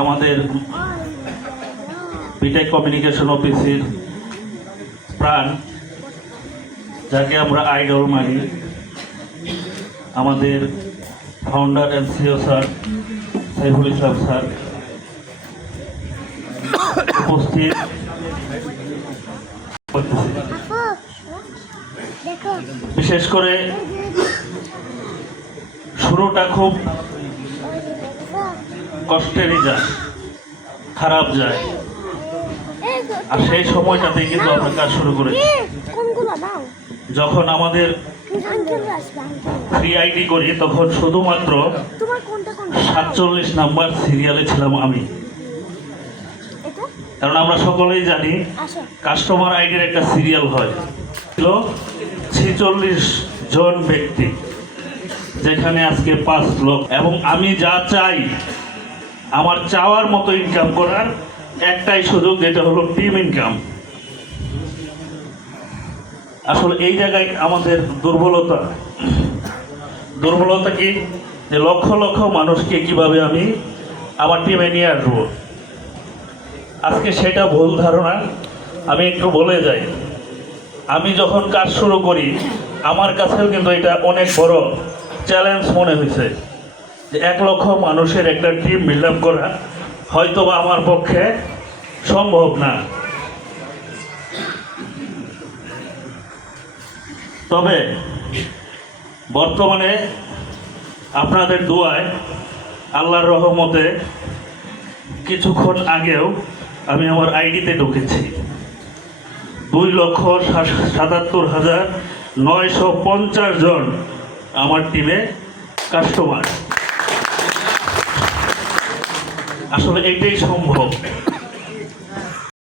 আমাদের B Tech communication অফিসের প্রাণ, যাকে আমরা আইডল মানি, আমাদের founder and CEO sir Saiful Islam sir উপস্থিত। বিশেষ করে শুরুটা খুব কষ্টেরই যায়, খারাপ যায়, আর সেই সময়টাতে কিন্তু আমরা কাজ শুরু করেছি। যখন আমাদের 3ID করি তখন শুধুমাত্র 47 নাম্বার সিরিয়ালে ছিলাম আমি। কারণ আমরা সকলেই জানি কাস্টমার আইডির একটা সিরিয়াল হয়, ছিল 46 জন ব্যক্তি, যেখানে আজকে 5 লক্ষ। এবং আমি যা চাই, আমার চাওয়ার মতো ইনকাম করার একটাই সুযোগ, যেটা হলো টিম ইনকাম। আসলে এই জায়গায় আমাদের দুর্বলতা কি, যে লক্ষ লক্ষ মানুষকে কিভাবে আমি আমার টিমে নিয়ে আসবো। আজকে সেটা ভুল ধারণা। আমি একটু বলে যাই, আমি যখন কাজ শুরু করি আমার কাছেও কিন্তু এটা অনেক বড় চ্যালেঞ্জ মনে হয়েছে, যে 1 লক্ষ মানুষের একটা টিম বিল্ড আপ করা হয়তো বা আমার পক্ষে সম্ভব না। তবে বর্তমানে আপনাদের দোয়ায়, আল্লাহর রহমতে কিছুক্ষণ আগেও আমি আমার আইডিতে ঢুকেছি 2,77,950 জন আমার টিমে কাস্টমার। আসলে এইটাই সম্ভব।